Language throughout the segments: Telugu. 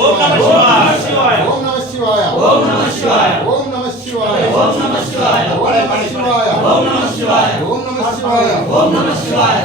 శివాయ ఓం నమః శివాయ ఓం నమః శివాయ ఓం నమః శివాయ ఓం నమః శివాయ ఓం నమః శివాయ ఓం నమః శివాయ ఓం నమః శివాయ ఓం నమః శివాయ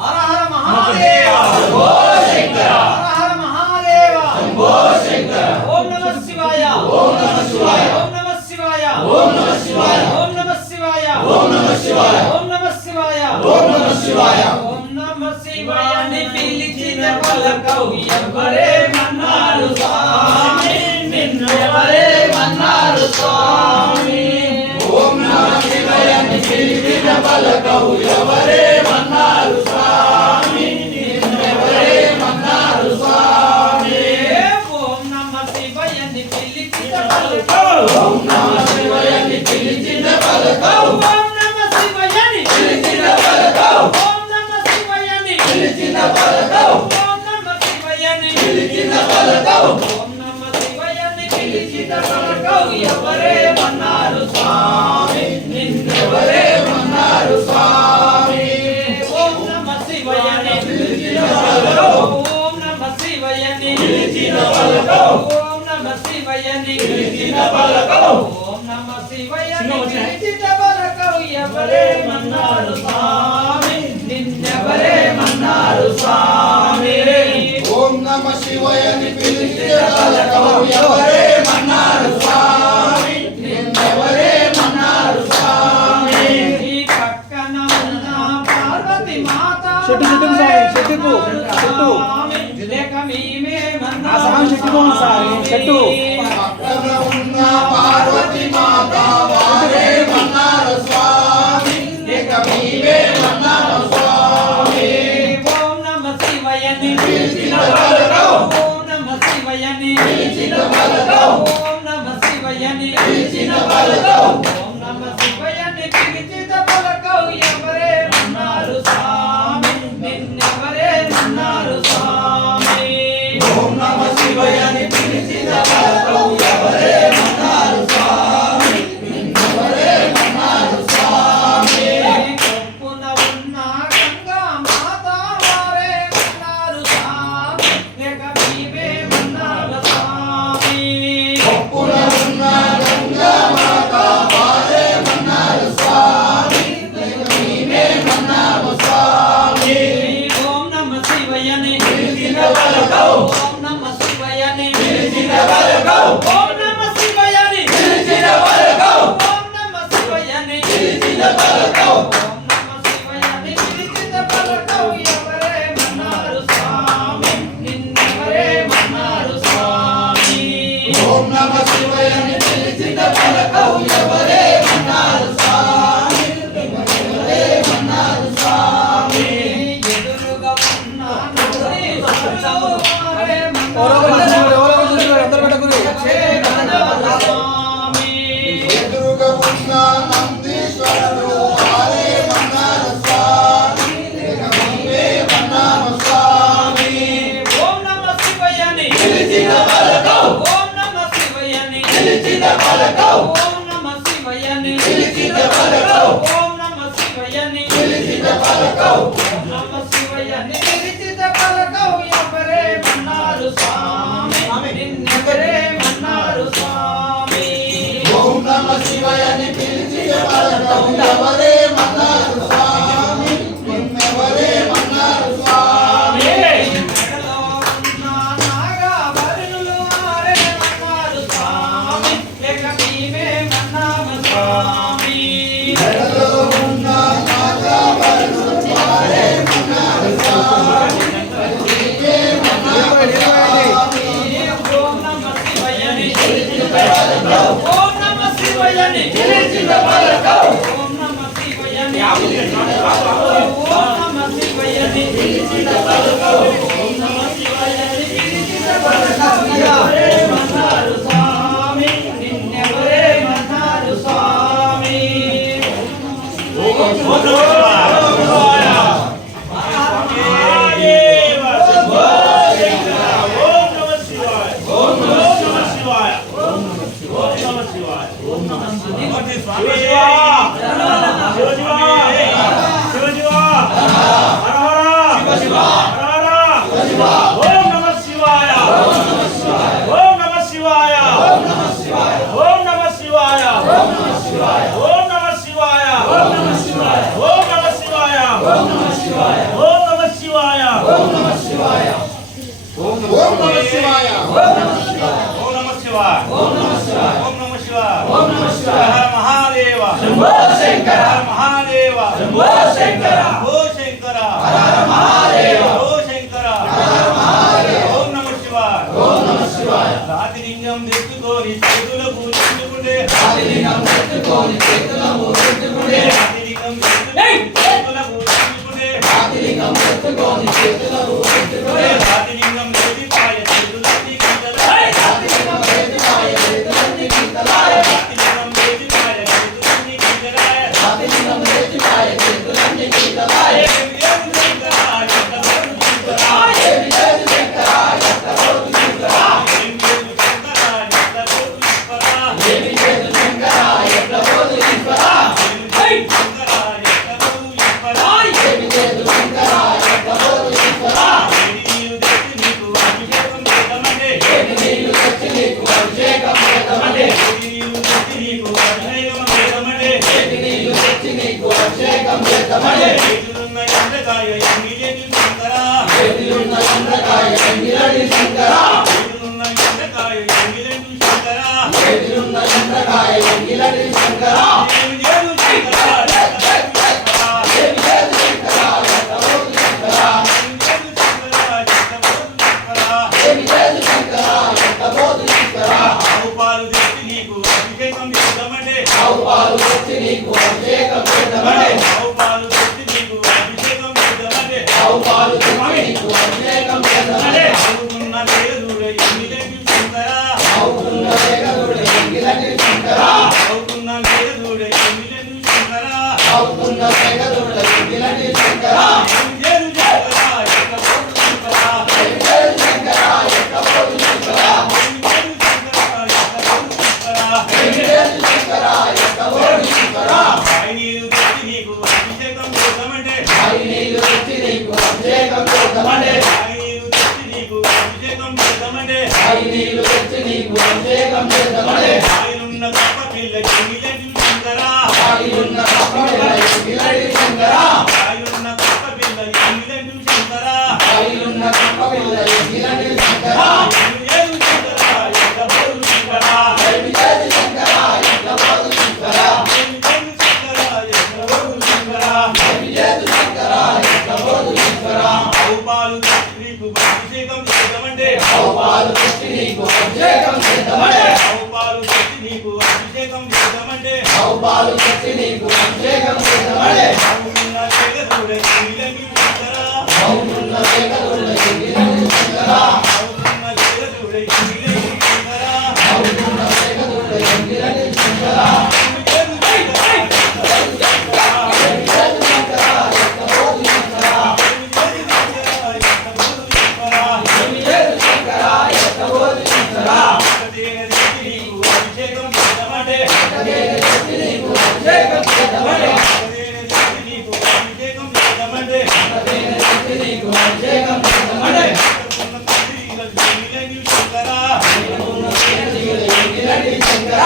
హర హర మహాదేవ శంభో శంకర హర హర మహాదేవ శంభో శంకర ఓం నమః శివాయ ఓం నమః శివాయ ఓం నమః శివాయ ఓం నమః శివాయ ఓం నమః శివాయ ఓం నమః శివాయ ఓం నమః శివాయ ఓం నమః శివాయ ఓం నమః శివాయ ని పిలిచిన పలకవు ఎవరే మన్నారు స్వామి నిన్ను ఎవరే మన్నారు స్వామి ఓం నమః శివాయ ని పిలిచిన పలకవు ఎవరే మన్నారు స్వామి నిన్నెవరే మన్నారు స్వామి ఓం నమః శివాయ ని పిలిచిన పలకవు ఓం నమః శివాయ ని పిలిచిన పలకవు ఓం నమః శివాయ ని పిలిచిన పలకవు ఓం నమః శివాయ ని పిలిచిన పలకవు ఓం నమః శివాయ ని పిలిచిన పలకవు ఓం నమః శివాయ ని పిలిచిన పలకవు ఎవరే మన్నారు స్వామి నిన్నెవరే మన్నారు స్వామి ఓం నమః శివాయ ని పిలిచిన పలకవు ఓం నమః శివాయ ని పిలిచిన పలకవు ఓం నమః శివాయ ని పిలిచిన పలకవు ఓం నమః శివాయ ని పిలిచిన పలకవు ఎవరే మన్నారు స్వామి నిన్నెవరే మన్నారు స్వామి ఓం నమః శివాయ ని పిలిచిన పలకవు ఎవరే మన్నారు స్వామి నిన్నెవరే మన్నారు స్వామి ఈ పక్కన ఉన్న పార్వతి మాత చెట్టుకు సాయి, చెట్టుకు, చెట్టు. స్వామి, లేక మేమే ఆ సాంగ్ చెట్టుకు ఉంది సాయి, చెట్టు. పక్కన ఉన్న పార్వతి మాత వారే మన్నారు స్వామి లేక మీవే మన్నారు స్వామి ఓం నమః శివాయ ని పిలిచిన పలకవు ఓం నమః శివాయ ని పిలిచిన పలకవు ఓం నమః శివాయ ని పిలిచిన పలకవు ఓం నమః శివాయ ని పిలిచిన పలకవు ఎవరే మన్నారు స్వామి నిన్నెవరే మన్నారు స్వామి ఓం నమః శివాయ ని పిలిచిన పలకవు ఎవరే మన్నారు స్వామి నిన్నెవరే మన్నారు స్వామి కొప్పున ఉన్న గంగా మాత వారే మన్నారు స్వామి లేక మేమే మన్నారు స్వామి ఒప్పున ఉన్న గంగా మాత వారే మన్నారు స్వామి నీవే మన్నారు స్వామి ఓం నమః శివాయ ని పిలిచిన పలకవు ఓం నమః శివాయ ని పిలిచిన పలకవు ఓం నమః శివాయ ని పిలిచిన పలకవు ఓం నమః శివాయ ని పిలిచిన పలకవు ఓం నమః శివాయ ని పిలిచిన పలకవు ఎవరే మన్నారు స్వామి నిన్నెవరే మన్నారు స్వామి ఓం నమః శివాయ ని పిలిచిన పలకవు ఎవరే మన్నారు స్వామి నిన్నెవరే మన్నారు స్వామి ఎదురుగా ఉన్న నందీశ్వరుడు వారే ఎవరో ఒకరు చూస్తున్నారు, ఎవరో ఒకరు చూస్తున్నారు, అందరూ పెట్టకుర్రి. మన్నారు స్వామి ఎదురుగా ఉన్న నందీశ్వరుడు వారే మన్నారు స్వామి లేక మీవే మన్నారు స్వామి ఓం నమః శివాయ ని పిలిచిన పలకవు ఓం నమః శివాయ ని పిలిచిన పలకవు ఓం నమః శివాయ ని పిలిచిన పలకవు ఓం నమః శివాయ ని పిలిచిన పలకవు ఓం నమః శివాయ ని పిలిచిన పలకవు ఎవరే మన్నారు స్వామి నిన్నెవరే మన్నారు స్వామి ఓం నమః శివాయ ని పిలిచిన పలకవు ఎవరే మన్నారు స్వామి నిన్నెవరే మన్నారు స్వామి మెడలో ఉన్న నాగభరణులు వారే మన్నారు స్వామి లేక మేమే మన్నాము స్వామి మెడలో ఉన్న నాగభరణులు వారే మన్నారు స్వామి నీవే మన్నారు స్వామి ఓం నమః శివాయ ని ఓం నమః శివాయ ని పిలిచిన పలకవు ఓం నమః శివాయ ని ఓం నమః శివాయ ని పిలిచిన పలకవు ఓం నమః శివాయ ని పిలిచిన పలకవు ఎవరే మన్నారు స్వామి నిన్నెవరే మన్నారు స్వామి శివ శివాయ ఓం నమః శివాయ ఓం నమః శివాయ ఓం నమః శివాయ హర మహాదేవ శంభో శంకర హర మహాదేవ శంభో శంకర ఓ శంకర హర మహాదేవ ఓ శంకర ఓం నమః శివాయ ఓం నమః శివాయ రాతిలింగం తెచ్చుకొని చేతుల పూజించుకుంటే రాతిలింగం తెచ్చుకొని చేతుల పూజించుకుంటే రాతిలింగం చేతుల పూజించుకుంటే రాతిలింగం తెచ్చుకొని చేతుల పూజించుకుంటే రాతిలింగం చేతిపాయ చేతులన్నీ కిందలాయ రాతిలింగం చేతిపాయ చేతులన్నీ కిందలాయ రాతిలింగం చేతిపాయ చేతులన్నీ కిందలాయ రాతిలింగం చేతిపాయ చేతులన్నీ కిందలాయ ఏమి ఏమి శంకర ఎంతవరకు శంకర ఏమి చేతి శంకర ఎంతవరకు శంకర ఏమి చేతు శంకర ఏమి చేతి శంకర ఎంతవరకు శంకర ఏమి చేతి శంకర ఎంతవరకు శంకర ఏమి నీళ్లు తెచ్చి నీకు అభిషేకం చేద్దామంటే ఏమి నీళ్లు తెచ్చి నీకు అభిషేకం చేద్దామంటే చేతులున్న ఎండకాయ ఎంగిలేని శంకర చేతిలున్న ఎండకాయ ఎంగిలడి శంకర చేతులున్న ఎండకాయ ఎంగిలేని శంకర చేతిలున్న ఎండకాయ ఎంగిలడి శంకర ఏమి చేతు శంకర ఏమి చేతి శంకర ఎంతవరకు శంకర ఏమి చేతి శంకర ఎంతవరకు శంకర ఆవు పాలు తెచ్చి నీకు అభిషేకం చేద్దామంటే ఆవు పాలు తెచ్చి నీకు అభిషేకం చేద్దామంటే ఆవు పాలు తెచ్చి నీకు అభిషేకం చేద్దామంటే ఆవు పాలు తెచ్చి నీకు అభిషేకం చేద్దామంటే ఆవుకున్న వేదుడ ఎంగిలేని శంకర ఆవుకున్న వేగదుడు ఎంగిలడి శంకర ఆవుకున్న వేదుడ ఎంగిలేని శంకర ఆవుకున్న వేగదుడు ఎంగిలడి శంకర ఏమి చేతు శంకర ఎంతవరకు శంకర ఏమి చేతి శంకర ఎంతవరకు శంకర ఏమి చేతి శంకర ఎంతవరకు శంకర ఆయి నీరు తెచ్చి నీకు అభిషేకం చేద్దామంటే ఆయి నీళ్లు తెచ్చి నీకు అభిషేకం చేద్దామంటే ఆయి నీరు తెచ్చి నీకు అభిషేకం చేద్దామంటే ఆయి నీళ్లు తెచ్చి నీకు అభిషేకం చేద్దామంటే ఆయనున్న తప్ప పిల్ల ఎంగిలేని శంకర ఆయున్న కప్పపిల్ల ఎంగిలడి శంకర ఆయనున్న తప్ప పిల్ల ఎంగిలేని శంకర ఆయున్న కప్పపిల్ల ఎంగిలడి శంకర ఏమి చేతు శంకర ఎంతవరకు శంకర ఏమి చేతి శంకర ఎంతవరకు శంకర ఏమి చేతు శంకర ఎంతవరకు శంకర ఏమి చేతి శంకర ఎంతవరకు శంకర ఆవు పాలు తెచ్చి నీకు అభిషేకం చేద్దామంటే ఆవు పాలు తెచ్చి నీకు అభిషేకం చేద్దామంటే ఆవు పాలు తెచ్చి నీకు అభిషేకం చేద్దామంటే ఆవు పాలు తెచ్చి నీకు అభిషేకం చేద్దామంటే ఆవుకున్న వేగదుడ ఎంగిలేని శంకర ఆవుకున్న వేగదుడు ఎంగిలడి శంకర ఆవుకున్న వేగదుడ ఎంగిలేని శంకర ఆవుకున్న వేగదుడు ఎంగిలడి శంకర ఏమి చేతు శంకర ఎంతవరకు శంకర ఏమి చేతి శంకర ఎంతవరకు శంకర ఏమి చేతి శంకర ఎంతవరకు శంకర అదేన తెచ్చి నీకు అభిషేకం చేద్దామంటే అదేన తెచ్చి నీకు అభిషేకం చేద్దామంటే ఎంగిలడి శంకర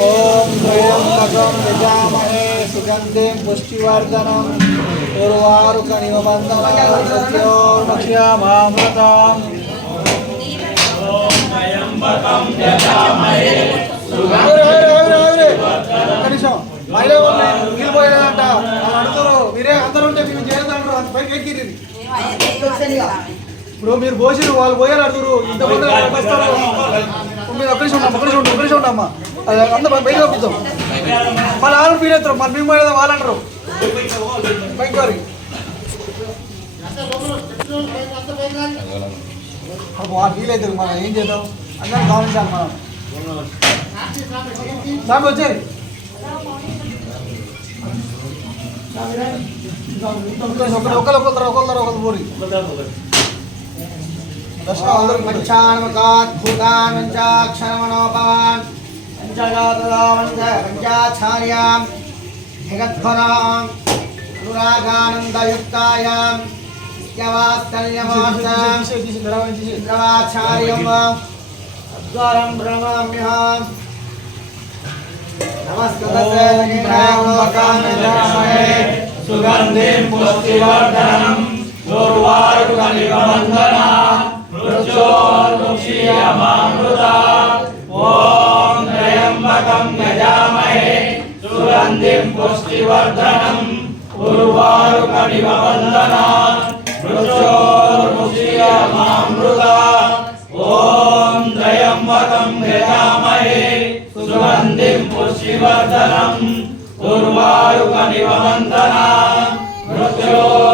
ओम त्र्यंबकं यजामहे सुगंधिं पुष्टिवर्धनं उर्वारुकमिव बन्धनान् मृत्योर्मुक्षीयमामृताम् కనీసం మహిళ నీళ్ళు పోయేదంట అడుగుతారు మీరే అందరూ ఉంటే మీరు చేయాలంటారు పైకి ఎక్కిరి ఇప్పుడు మీరు పోసిరు వాళ్ళు పోయారు అడుగురు ఇంతమంది వస్తారు మీరు ఒక్కరి ఉండమ్మా అందరూ బయట పంపిద్దాం మళ్ళీ ఆరు పీడెత్తారు మళ్ళీ మేము పోయేదా వాళ్ళంటారు పైకి వారికి ఫీల్ అవుతుంది మనం ఏం చేద్దాం అందరం గమనించాలి మనం సామి వచ్చేది ఒకరు పోరి పంచాన్ముఖాద్భుతాన్ పంచాక్షరమణోపవాన్ పంచాచార్యాం జగద్భరాం అనురాగానందయుక్తాయాం నిత్యవాత్సల్యమాచార్యం అద్వారం ప్రణమామ్యహం సుగంధిం పుష్టివర్ధనం ఉర్వారుకమివ బంధనాన్ మృత్యోర్ముక్షీయమామృతాత్ ఓం త్రయంబకం యజామహే సుగంధిం పుష్టివర్ధనం ఉర్వారుకమివ బంధనాన్ మృత్యోర్ముక్షీయమామృతాత్ ఓం త్రయంబకం యజామహే సుగంధిం పుష్టివర్ధనం ఉర్వారుకమివ బంధనాన్ మృత్యోర్ముక్షీయమామృతాత్